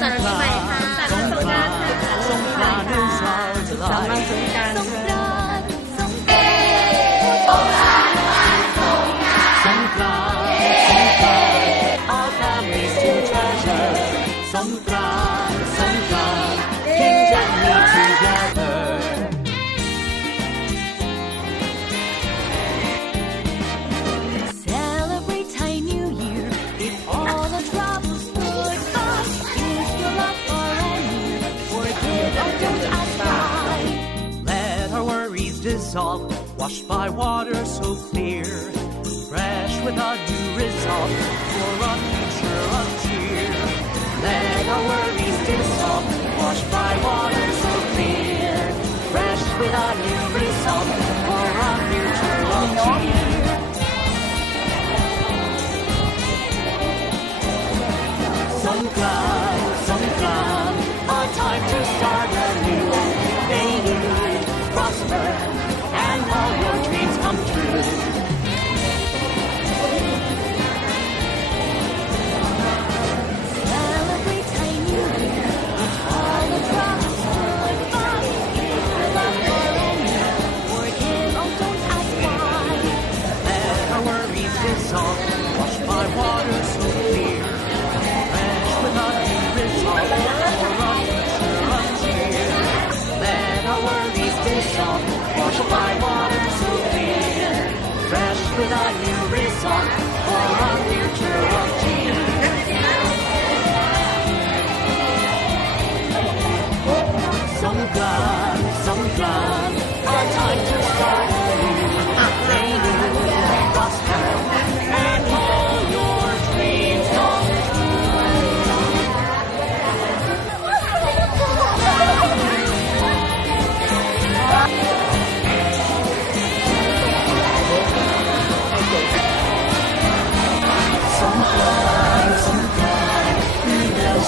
三十 dissolve, washed by water so clear. Fresh with a new resolve for a future of cheer. Let our worries dissolve, washed by water so clear. Fresh with a new resolve for a future of cheer. Some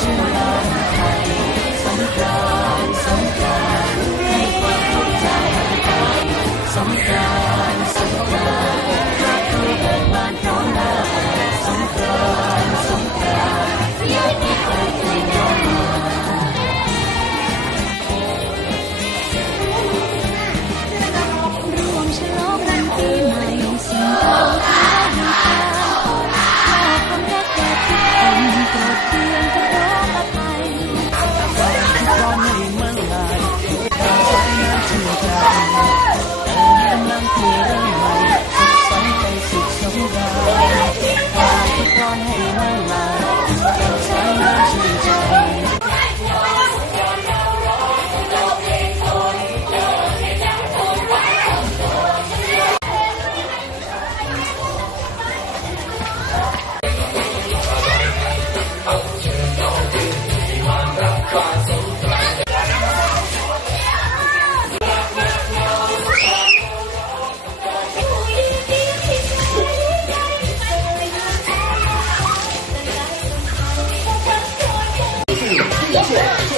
是我的。my life. Yes.